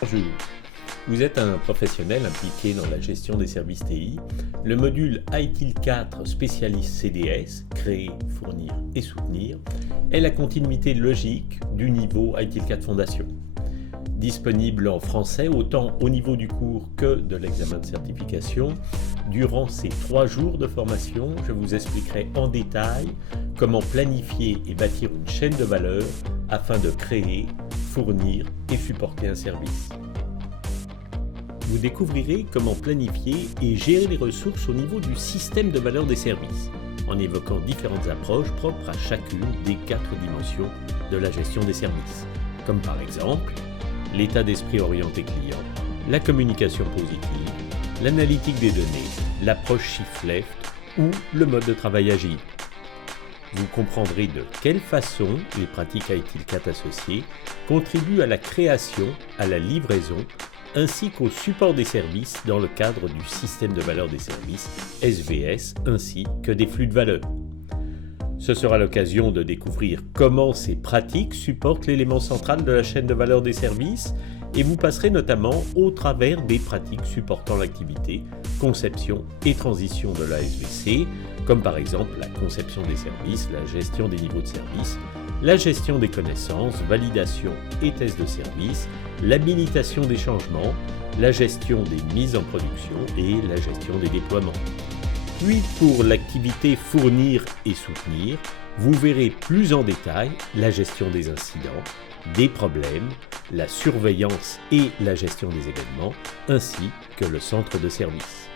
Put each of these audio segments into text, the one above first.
Bonjour, vous êtes un professionnel impliqué dans la gestion des services TI. Le module ITIL 4 spécialiste CDS, créer, fournir et soutenir, est la continuité logique du niveau ITIL 4 Fondation. Disponible en français autant au niveau du cours que de l'examen de certification, durant ces 3 jours de formation, je vous expliquerai en détail comment planifier et bâtir une chaîne de valeur afin de créer, fournir et supporter un service. Vous découvrirez comment planifier et gérer les ressources au niveau du système de valeur des services, en évoquant différentes approches propres à chacune des 4 dimensions de la gestion des services, comme par exemple l'état d'esprit orienté client, la communication positive, l'analytique des données, l'approche shift left ou le mode de travail agile. Vous comprendrez de quelle façon les pratiques ITIL 4 associées contribuent à la création, à la livraison, ainsi qu'au support des services dans le cadre du système de valeur des services, SVS, ainsi que des flux de valeur. Ce sera l'occasion de découvrir comment ces pratiques supportent l'élément central de la chaîne de valeur des services et vous passerez notamment au travers des pratiques supportant l'activité, conception et transition de la SVC, comme par exemple la conception des services, la gestion des niveaux de service, la gestion des connaissances, validation et tests de service, l'habilitation des changements, la gestion des mises en production et la gestion des déploiements. Puis pour l'activité fournir et soutenir, vous verrez plus en détail la gestion des incidents, des problèmes, la surveillance et la gestion des événements, ainsi que le centre de service.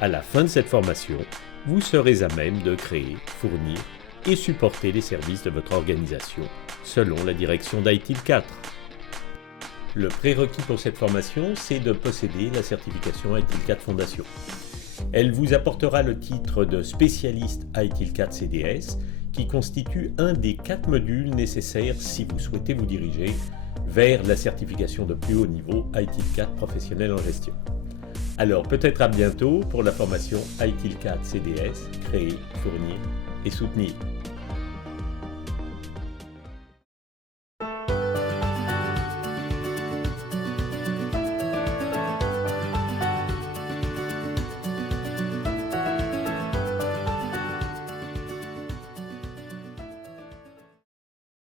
À la fin de cette formation, vous serez à même de créer, fournir et supporter les services de votre organisation selon la direction d'ITIL 4. Le prérequis pour cette formation, c'est de posséder la certification ITIL 4 Fondation. Elle vous apportera le titre de spécialiste ITIL 4 CDS qui constitue un des 4 modules nécessaires si vous souhaitez vous diriger vers la certification de plus haut niveau ITIL 4 professionnel en gestion. Alors peut-être à bientôt pour la formation ITIL 4 CDS, créer, fournir et soutenir.